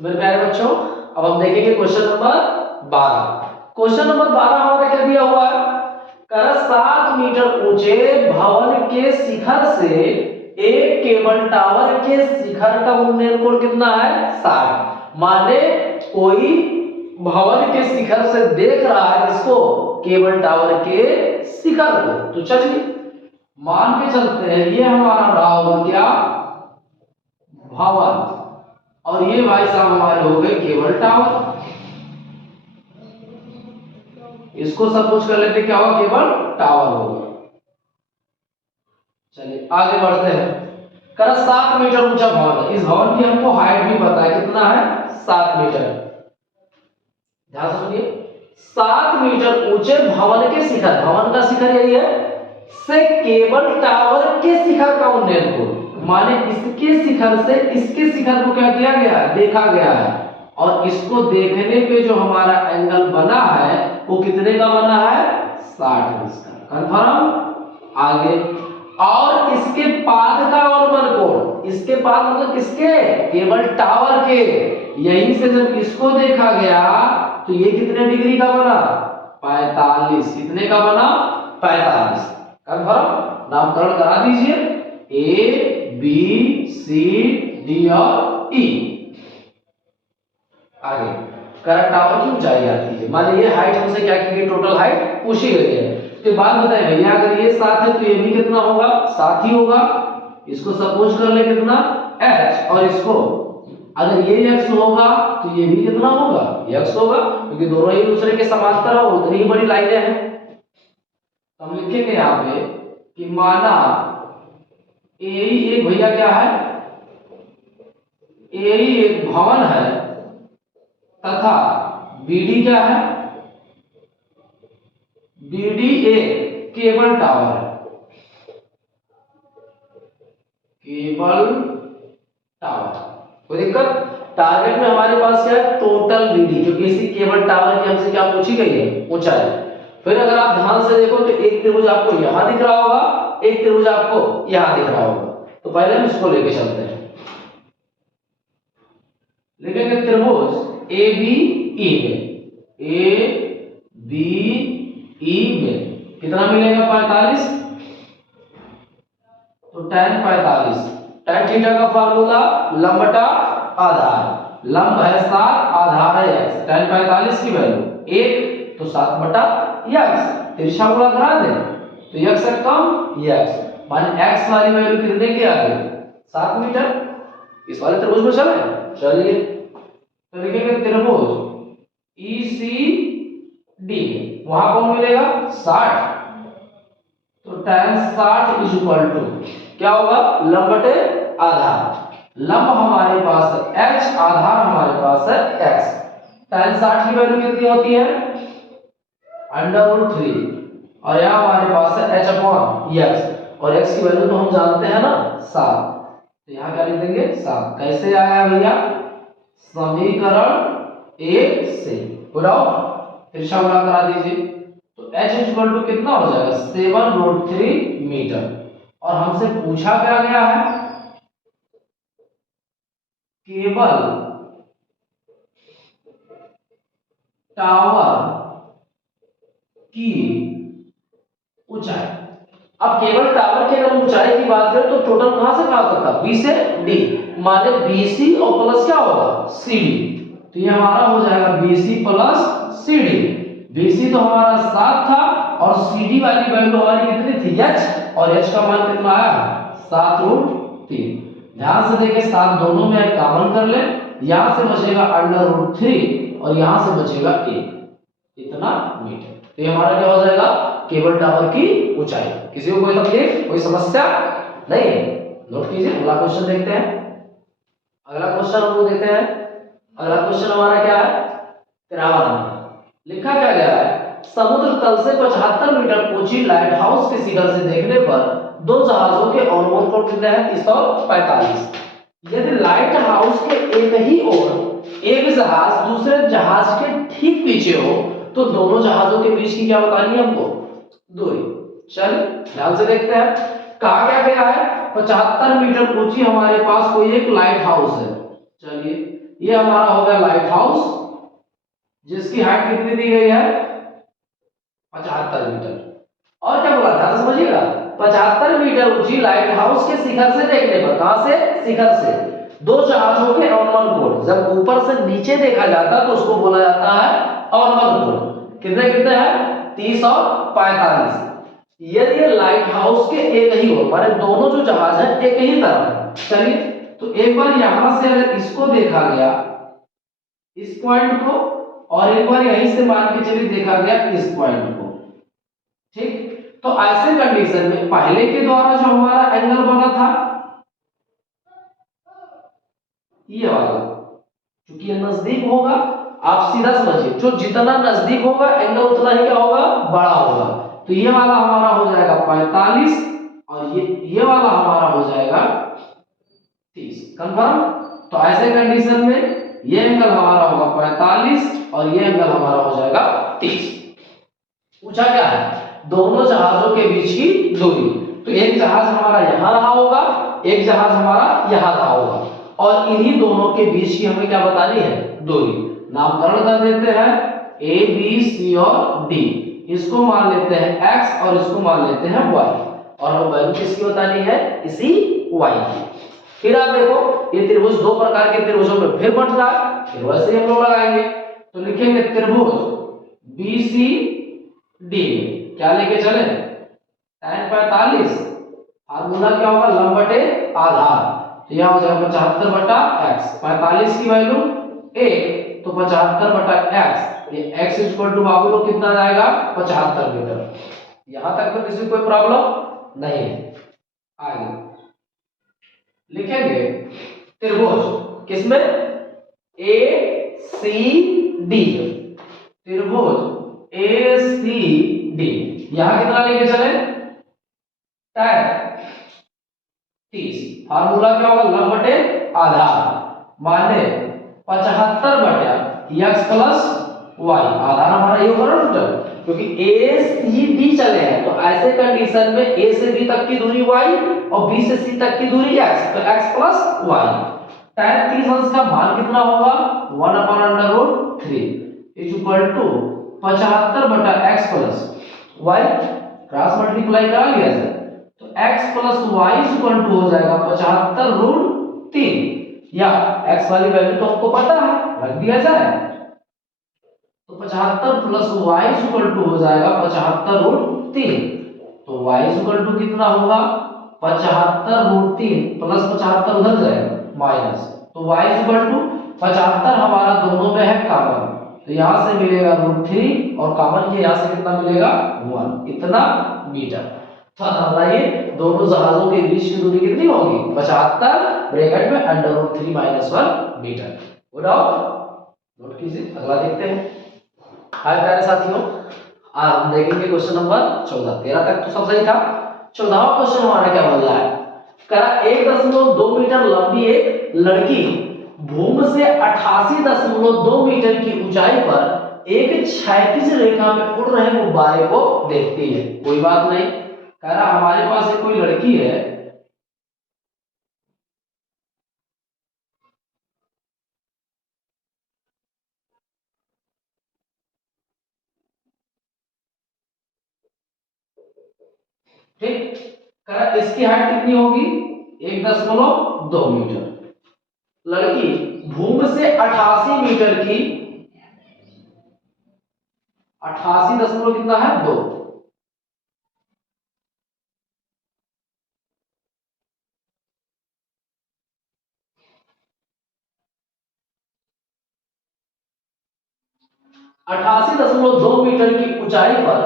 तो मेरे प्यारे बच्चों, अब हम देखेंगे क्वेश्चन नंबर 12। क्वेश्चन नंबर 12 हमारा क्या दिया हुआ है? 7 मीटर ऊंचे भवन के शिखर से एक केबल टावर के शिखर का उन्नयन कोण कितना है? 60। माने कोई भवन के शिखर से देख रहा है इसको, केबल टावर के शिखर को। तो चलिए मान के चलते हैं, ये हमारा रहा होगा क्या? भवन, और ये भाई साहब हमारे हो गए केबल टावर। इसको सपोज कर लेते क्या होगा? केबल टावर होगा। चलिए आगे बढ़ते हैं। 7 मीटर ऊंचा भवन है, इस भवन की हमको हाइट भी पता है, कितना है? 7 मीटर। ध्यान से सुनिए, 7 मीटर ऊंचे भवन के शिखर, भवन का शिखर यही है, से केबल टावर के शिखर का उन्नयन कोण, माने इसके शिखर से इसके शिखर को क्या किया गया है? देखा गया है। और इसको देखने पे जो हमारा एंगल बना है वो कितने का बना है? 60 का। कंफर्म? आगे, और इसके पाद का अवलंबन कोण, इसके पाद मतलब किसके? केबल टावर के। यहीं से जब इसको देखा गया तो ये कितने डिग्री का बना? 45। कितने का बना? 45। कंफर्म? नामकरण करा दीजिए, ए बी सी डी और ई। आगे, करंट टावर की ऊंचाई आती है, मान लीजिए हाइट हमसे क्या की गई? टोटल हाइट पूछी गई है। उसके बाद बताए भैया अगर ये 7 है तो ये भी कितना होगा? 7 ही होगा। इसको सपोज कर ले कितना? h, और इसको अगर ये x होगा तो ये भी कितना होगा? x होगा, क्योंकि दोनों एक दूसरे के समांतर है, उतनी ही बड़ी लाइनें हैं। हम लिखेंगे यहाँ पे कि माना ए एक भैया क्या है? ए एक भवन है तथा बीडी क्या है? बीडी एक केबल टावर है। केबल टावर, कोई दिक्कत? टारगेट में हमारे पास क्या है? टोटल बीडी, जो किसी केबल टावर की हमसे क्या पूछी गई है? ऊंचाई। फिर अगर आप ध्यान से देखो तो एक त्रिभुज आपको यहां दिख रहा होगा, एक त्रिभुज आपको यहां दिख रहा होगा। तो पहले हम इसको लेके चलते हैं, लिखेंगे त्रिभुज ए बी ई में, ए बी ई में कितना मिलेगा? 45। तो tan 45, tan थीटा का फार्मूला लंब बटा आधार, लंब है 7, आधार है x, tan 45 की वैल्यू 1, तो 7 बटा x, तिरछा गुणा करा दे तो x से कम x, माने x वाली वैल्यू कितने की आ गई? 7 मीटर। इस वाले त्रिभुज में चले, चलिए तो लिखेंगे त्रिभुज ECD, वहां कौन मिलेगा? 60। तो tan 60 इज इक्वल टू क्या होगा? लंब बटे आधार। लंब हमारे पास है h, आधार हमारे पास है x। tan 60 की वैल्यू कितनी होती है? √3, और यहाँ हमारे पास है h अपॉन x, और x की वैल्यू तो हम जानते हैं ना 7, तो यहाँ क्या लिख देंगे? 7। कैसे आया भैया? समीकरण 1 से। डाउट? तिरछा गुणा करा दीजिए तो h इक्वल टू कितना हो जाएगा? 7√3 मीटर। और हमसे पूछा क्या गया है? केबल टावर की ऊंचाई। अब केबल टावर की अगर ऊंचाई की बात करें तो टोटल कहां से कहां तक था? बी से डी, माने बीसी और प्लस क्या होगा? सीडी। तो ये हमारा हो जाएगा बीसी प्लस सीडी। बीसी तो हमारा 7 था और सीडी वाली वैल्यू हमारी कितनी थी? h, और h का मान कितना आया? 7√3। ध्यान से देखिए, 7 दोनों में कॉमन कर ले, यहां से बचेगा √3 और यहां से बचेगा 1, इतना मीटर। तो ये हमारा क्या हो जाएगा? केबल टावर की ऊंचाई। किसी को कोई तकलीफ, कोई समस्या नहीं है? नोट कीजिए, अगला क्वेश्चन देखते हैं। अगला क्वेश्चन हम लोग देखते हैं। अगला क्वेश्चन हमारा क्या है? 53 नंबर। लिखा क्या गया है? समुद्र तल से 75 मीटर ऊंची लाइट हाउस के शिखर से देखने पर दो जहाजों के अवरोध कोण कितने हैं? 345। यदि लाइट हाउस के एक ही ओर एक जहाज दूसरे जहाज के ठीक पीछे हो तो दोनों जहाजों के बीच की क्या बतानी है हमको? दूरी। चलिए ध्यान से देखते हैं। कहा क्या गया है? 75 मीटर ऊंची हमारे पास कोई एक लाइट हाउस है। चलिए ये हमारा हो गया लाइट हाउस, जिसकी हाइट कितनी दी गई है 75 मीटर। और क्या बोला ध्यान से समझिएगा, 75 मीटर ऊंची लाइट हाउस के शिखर से देखने पर, कहां से, शिखर से, दो जहाजों के ऑनवन कोण, जब ऊपर से नीचे देखा जाता है तो उसको बोला जाता है ऑनवन कोण। कितने कितने हैं 30 और 45। यदि लाइट हाउस के एक ही हो, माने दोनों जो जहाज है एक ही तरफ, चलिए तो एक बार यहां से अगर इसको देखा गया इस पॉइंट को, और एक बार यहीं से मान के चलिए देखा गया इस पॉइंट को, ठीक, तो ऐसे कंडीशन में पहले के द्वारा जो हमारा एंगल बना था ये वाला, क्योंकि ये नजदीक होगा, आप सीधा समझिए जो जितना नजदीक होगा एंगल उतना ही क्या होगा, बड़ा होगा। तो ये वाला हमारा हो जाएगा 45 और ये वाला हमारा हो जाएगा 30। कंफर्म। तो ऐसे कंडीशन में ये एंगल हमारा होगा 45 और ये एंगल हमारा हो जाएगा 30। पूछा क्या है, दोनों जहाजों के बीच की दूरी। तो एक जहाज हमारा यहां रहा होगा, एक जहाज हमारा यहां रहा होगा, और इन्हीं दोनों के बीच की हमें क्या बतानी है, दूरी। नामकरण कर देते हैं ए बी सी और डी, इसको मान लेते हैं x और इसको मान लेते हैं y, और हमें वैल्यू किसकी बतानी है, इसी y की। फिर आप देखो ये त्रिभुज दो प्रकार के त्रिभुजों में फिर बंट रहा है, फिर वैसे हम लोग लगाएंगे। तो लिखेंगे त्रिभुज BCD क्या लेके चले, tan 45, फार्मूला क्या होगा, लंब बटे आधार। तो यहां हो जाएगा 75 बटा x, 45 की वैल्यू 1 तो 75 बटा x, ये x इक्वल टू बाबू लोग कितना जाएगा 75 मीटर। यहां तक तो किसी कोई प्रॉब्लम नहीं है। आगे लिखेंगे त्रिभुज किसमें, ACD, त्रिभुज ACD, यहां कितना लेके चले tan 30, फार्मूला क्या होगा, लंब बटे आधार, माने 75 बटा x प्लस y, आधार हमारा ये होगा ना टोटल, क्योंकि ACD चले हैं तो ऐसे कंडीशन में A से B तक की दूरी y और B से C तक की दूरी x, तो x प्लस y। tan 30 अंश का मान कितना होगा 1/√3 इज इक्वल टू 75 बटा x plus y, cross multiply करा लिया सर, तो x plus y is equal to हो जाएगा 75√3, या x वाली वैल्यू तो आपको पता है, रख दिया जाए, तो 75 plus y is equal to हो जाएगा 75√3, तो y इज इक्वल टू कितना होगा 75√3 प्लस 75 उधर जाएगा माइनस, तो y इज इक्वल टू 75 हमारा दोनों में है कॉमन, तो यहां से मिलेगा √3 और कॉमन के यहां से कितना मिलेगा 1, इतना मीटर। तो बताइए दोनों जहाजों के बीच की दूरी कितनी होगी 75 ब्रैकेट में √3 - 1 मीटर। गुड आउट, नोट कीजिए। अगला देखते हैं। हाय प्यारे साथियों, आज हम देखेंगे क्वेश्चन नंबर 14। 13 तक तो सब सही था। 14वां क्वेश्चन हमारा क्या बोल रहा है, कह 1.2 मीटर लंबी एक लड़की भूमि से 88.2 मीटर की ऊंचाई पर एक क्षैतिज रेखा में उड़ रहे गुब्बारे को देखती है। कोई बात नहीं, कह रहा हमारे पास एक कोई लड़की है, ठीक, कह रहा इसकी हाइट कितनी होगी 1.2 मीटर, लड़की भूमि से 88 मीटर की 88 दशमलव कितना है 2, अठासी दशमलव 2 मीटर की ऊंचाई पर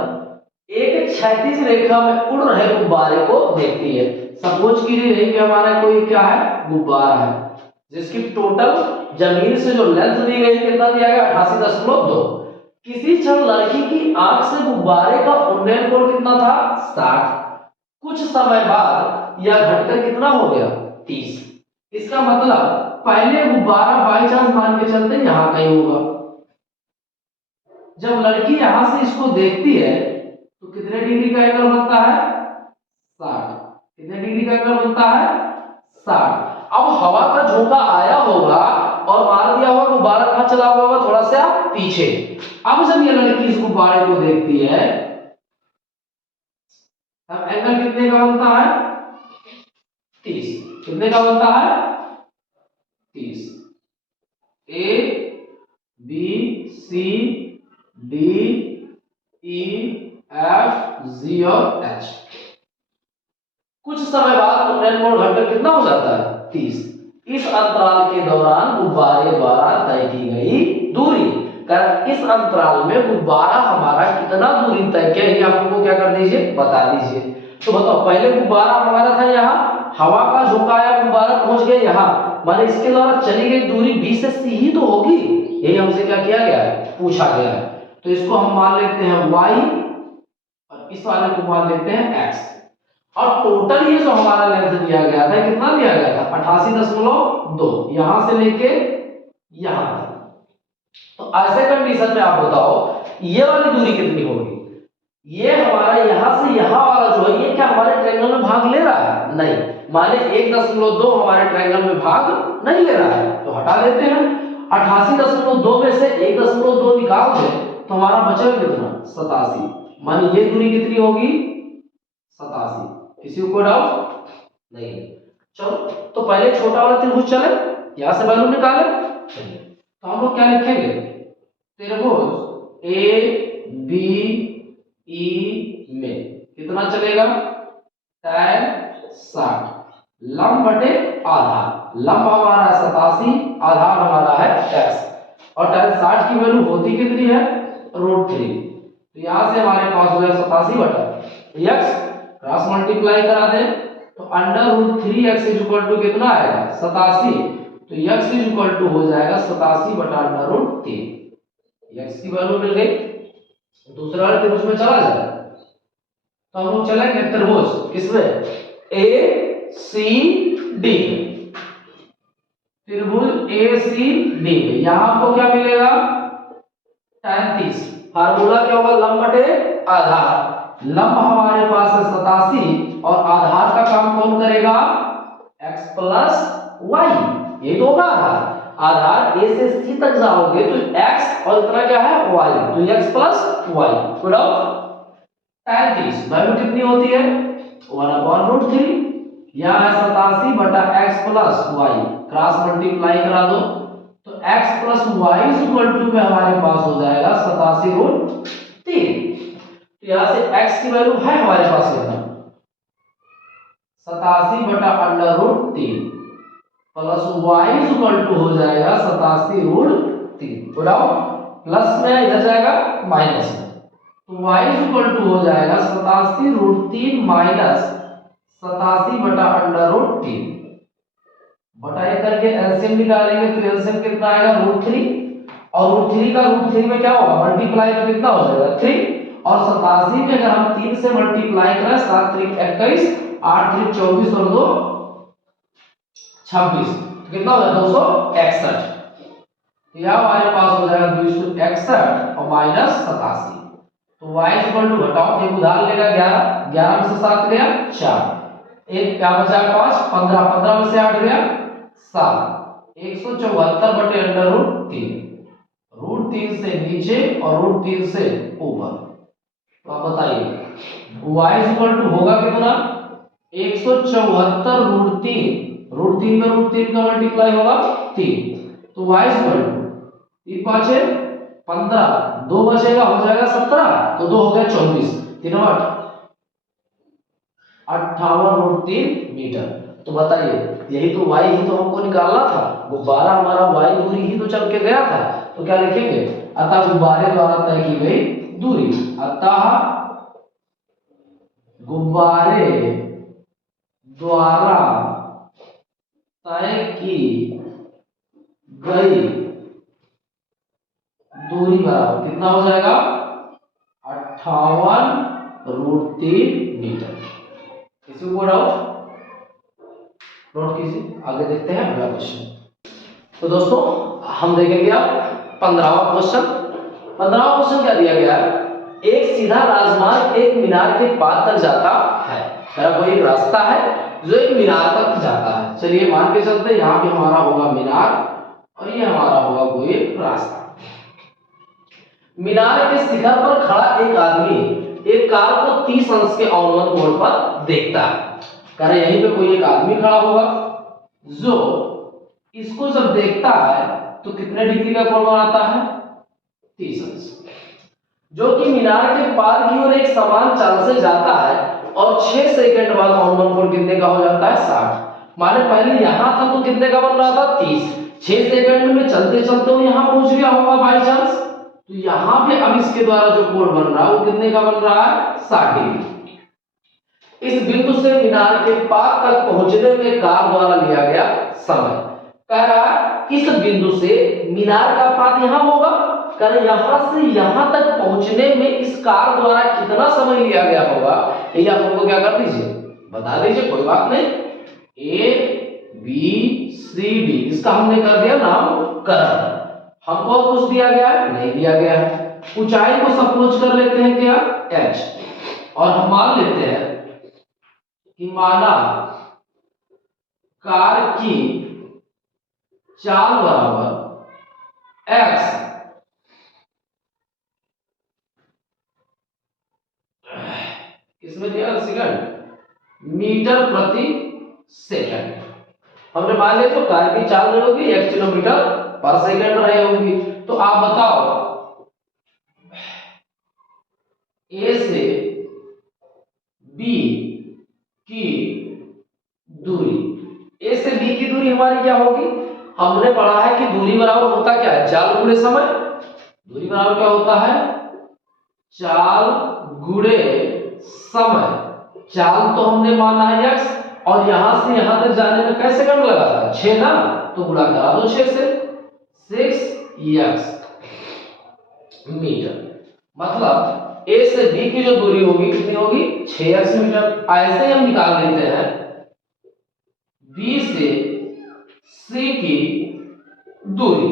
एक क्षैतिज रेखा में उड़ रहे गुब्बारे को देखती है। सपोज कीजिए यही हमारा कोई क्या है गुब्बारा है, जिसकी टोटल जमीन से जो लेंथ दी गई कितना दिया गया 88.2। किसी क्षण लड़की की आंख से गुब्बारे का उन्नयन कोण कितना था 60, कुछ समय बाद यह घटकर कितना हो गया 30। इसका मतलब पहले गुब्बारा बाई चांस मान के चलते यहां कहीं होगा, जब लड़की यहां से इसको देखती है तो कितने डिग्री का एंगल बनता है 60, कितने डिग्री का एंगल बनता है 60। अब हवा का झोंका आया होगा और मार दिया हुआ गुब्बारा कहाँ चला हुआ होगा, थोड़ा सा पीछे। अब जब ये लड़की इस गुब्बारे को देखती है तब एंगल कितने का बनता है, 30। कितने का बनता है, 30। A B C D E F G और एच। कुछ समय बाद नेट मोड घटकर कितना हो जाता है, 30। इस अंतराल के दौरान गुब्बारे द्वारा तय की गई दूरी, इस अंतराल में गुब्बारा हमारा कितना दूरी तय किया, ये आप लोगों को क्या कर दीजिए, बता दीजिए। तो बताओ, पहले गुब्बारा हमारा था यहाँ, हवा का झोंकाया गुब्बारा पहुंच गया यहाँ, माने इसके द्वारा चली गई दूरी बी से सी ही तो होगी, यही हमसे क्या किया गया है, पूछा गया है। तो इसको हम मान लेते हैं y और इस वाले को मान लेते हैं x, और टोटल ये जो हमारा लेंथ दिया गया था, कितना दिया गया था, 88.2, यहां से लेके यहां तक। तो ऐसे कंडीशन में आप बताओ ये वाली दूरी कितनी होगी, ये हमारा यहां से यहां वाला जो है ये क्या हमारे ट्रायंगल में भाग ले रहा है, नहीं, माने 1.2 हमारे ट्रायंगल में भाग नहीं ले रहा है, तो हटा देते हैं। 88.2 में से 1.2 निकाल दें तो हमारा बचेगा कितना, 87। माने ये दूरी कितनी होगी, 87। किसी को डाउट नहीं? चलो तो पहले छोटा वाला त्रिभुज चले, यहां से वैल्यू निकाले। चलिए तो हम लोग क्या लिखेंगे, त्रिभुज ए बी ई में कितना चलेगा, tan 60, लंब बटे आधार, लंब हमारा है 87, आधार हमारा है x, और tan 60 की वैल्यू होती कितनी है, √3। तो यहां से हमारे पास हो जाएगा 87 बटा x, क्रॉस मल्टीप्लाई करा दें तो √3x इक्वल टू कितना आएगा, 87। तो x इक्वल टू हो जाएगा 87 बटा √3, x की वैल्यू मिल गई। दूसरा वाले त्रिभुज में चला जाए तो हम लोग चलेंगे त्रिभुज किसमें, ए सी डी, त्रिभुज ए सी डी में यहां आपको क्या मिलेगा, tan 30। फार्मूला क्या होगा, लंब बटे आधार, लंब हमारे पास है 87 और आधार का काम कौन करेगा, x प्लस y, ये तो होगा आधार। आधार a से c तक जाओगे तो x और इतना क्या है y, तो x प्लस y। गुड आउट, tan 30 वैल्यू कितनी होती है, 1/√3, यहां है 87 बटा x plus y, cross multiply करा दो तो x plus y equal to में हमारे पास हो जाएगा 87√3। तो यहां से x की वैल्यू है हमारे पास कितना, 87 बटा √3 प्लस y इक्वल टू हो जाएगा 87√3। उड़ाओ, प्लस में इधर जाएगा माइनस में, तो y इक्वल टू हो जाएगा 87√3 माइनस 87 बटा √3। बटा एक करके एलसीएम निकालेंगे तो एलसीएम कितना आएगा, √3, और √3 का √3 में क्या होगा, मल्टीप्लाई तो कितना हो जाएगा 3, और 87 में अगर हम 3 से मल्टीप्लाई करें 7 3 21, 8 3 24 और 2 26, तो कितना हो जाएगा 261। यह हमारे पास हो जाएगा 261 और माइनस 87। तो y इक्वल टू घटाओ, एक उधार लेगा 11, 11 में से 7 गया 4, एक क्या बचा 5, 15, 15 में से 8 गया 7, 174 बटे √3, √3 से नीचे और √3 से ऊपर। तो आप बताइए y इक्वल टू होगा कितना, 174 √3 में √3 का मल्टीप्लाई होगा 3, तो y इक्वल टू 3 5 15, 2 बचेगा हो जाएगा 17, तो 2 हो गया 24, 3 8 58√3 मीटर। तो बताइए यही तो y ही तो हमको निकालना था, गुब्बारा हमारा y दूरी ही तो चल के गया था, तो क्या लिखेंगे, अतः गुब्बारे द्वारा तय की गई दूरी, अतः गुब्बारे द्वारा तय की गई दूरी बराबर कितना हो जाएगा, 58√3 मीटर। किसी को डाउट, नोट कीजिए, आगे देखते हैं अगला क्वेश्चन। तो दोस्तों हम देखेंगे अब 15वां क्वेश्चन। 15वां क्वेश्चन क्या दिया गया है, एक सीधा राजमार्ग एक मीनार के पार तक जाता है, कोई एक रास्ता है जो एक मीनार तक जाता है। चलिए मान के चलते हैं यहाँ पे हमारा होगा मीनार, और ये हमारा होगा कोई रास्ता। मीनार के शिखर पर खड़ा एक आदमी एक कार को 30 अंश के अवनमन कोण पर देखता है। कह रहे यहीं पे कोई एक आदमी खड़ा होगा जो इसको जब देखता है तो कितने डिग्री का कोण बनाता है? 30 अंश। जो कि मीनार के पार की ओर एक समान चाल से जाता है और 6 सेकंड बाद अवनमन कोण कितने का हो जाता है? 60। माने पहले यहां था तो कितने का बन रहा था? 30। 6 सेकंड में चलते चलते वो यहां पहुंच गया होगा बाई चांस, तो यहां पे अब इसके द्वारा जो कोण बन रहा है वो कितने का बन रहा है? 60 डिग्री। इस बिंदु से मीनार के पार तक पहुंचने में कार द्वारा लिया गया समय। कह रहा है इस बिंदु से मीनार का पात यहां होगा, कह रहे यहां से यहां तक पहुंचने में इस कार द्वारा कितना समय लिया गया होगा, ये आप हमको क्या कर दीजिए, बता दीजिए, कोई बात नहीं। ए बी सी डी इसका हमने कर दिया नामकरण। हमको कुछ दिया गया है? नहीं दिया गया है। ऊंचाई को सपोज कर लेते हैं क्या? h, और हम मान लेते हैं कि माना कार की चाल बराबर x किसमें दिया? सेकंड, मीटर प्रति सेकंड। हमने मान लिया तो कार की चाल रही होगी 1 किलोमीटर पर सेकंड रही होगी। तो आप बताओ ए से बी की दूरी, ए से बी की दूरी हमारी क्या होगी? हमने पढ़ा है कि दूरी बराबर होता क्या है? चाल गुणे समय। दूरी बराबर क्या होता है? चाल गुणे समय। चाल तो हमने माना है x, और यहां से यहां तक जाने में कैसे सेकंड लगा था? 6 ना, तो गुणा करा दो 6 से, 6x मीटर। मतलब a से b की जो दूरी होगी कितनी होगी? 6x metre. ऐसे हम निकाल लेते हैं b से c की दूरी।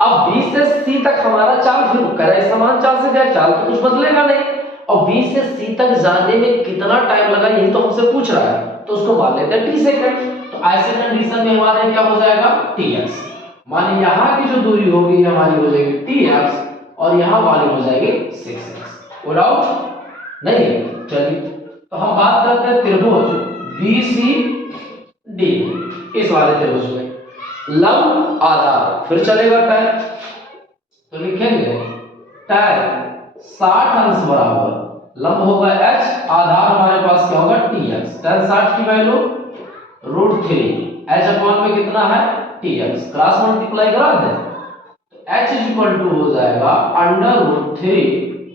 अब b से c तक हमारा चाल फिर करे समान चाल से जाए, चाल तो कुछ बदलेगा नहीं, और b से c तक जाने में कितना टाइम लगा यही तो हमसे पूछ रहा है, तो उसको मान लेते हैं t सेकंड। तो ऐसे कंडीशन में हमारे क्या हो जाएगा? tx। माने यहाँ की जो दूरी होगी हमारी हो जाएगी tx, और यहाँ वाली हो जाएगी 6x। कोई डाउट नहीं? चलिए तो हम बात करते हैं त्रिभुज BCD। इस वाले त्रिभुज में लंब आधार, फिर चलेगा tan, तो लिखेंगे tan 60 अंश बराबर लंब होगा h, आधार हमारे पास क्या होगा? tx। tan 60 की वैल्यू √3, h अपॉन में कितना है? tx। क्रॉस मल्टीप्लाई करा दें तो h इक्वल टू हो जाएगा √3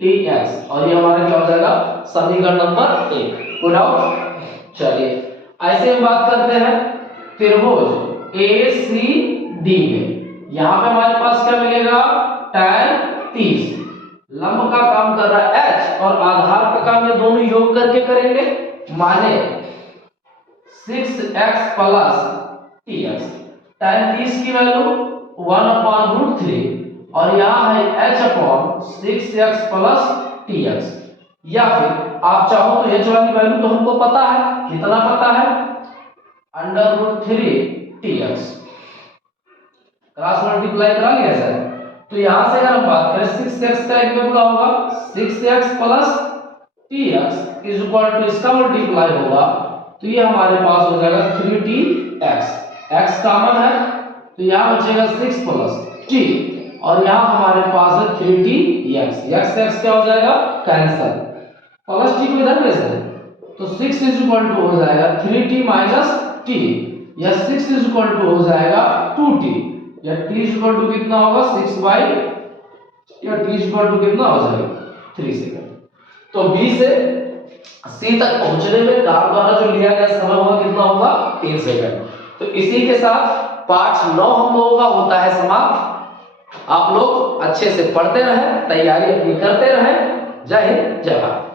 tx, और ये हमारा क्या हो जाएगा? समीकरण नंबर 1। कोई डाउट? चलिए ऐसे हम बात करते हैं त्रिभुज ACD में। यहां पे हमारे पास क्या मिलेगा? tan 30। लंब का काम कर रहा है h, और आधार का काम ये दोनों योग करके करेंगे, माने 6x प्लस tx। tan 30 की वैल्यू 1/√3, और यहाँ है h upon 6x plus tx। या फिर आप चाहो तो h वाली वैल्यू तो हमको पता है, कितना पता है? √3 tx। क्रॉस मल्टीप्लाई करा लिया सर, तो यहां से अगर हम बात करें 6x का एक में पूरा होगा 6x plus tx is equal to इसका मल्टीप्लाई होगा, तो ये हमारे पास हो जाएगा 3tx। x कॉमन है तो यहां बचेगा 6 प्लस t, और यहां हमारे पास है 3tx। x क्या हो जाएगा? कैंसिल। प्लस t को इधर ले जाए तो 6 इज इक्वल टू हो जाएगा 3t माइनस t, या 6 इज इक्वल टू हो जाएगा 2t, या t इज इक्वल टू कितना होगा? 6 बाई, या t इज इक्वल टू कितना हो जाएगा? 3 सेकंड। तो b से c तक पहुंचने में कार द्वारा जो लिया गया समय होगा कितना होगा? 3 सेकंड। तो इसी के साथ पाठ 9 हम लोगों का होता है समाप्त। आप लोग अच्छे से पढ़ते रहें, तैयारी अपनी करते रहें। जय हिंद, जय भारत।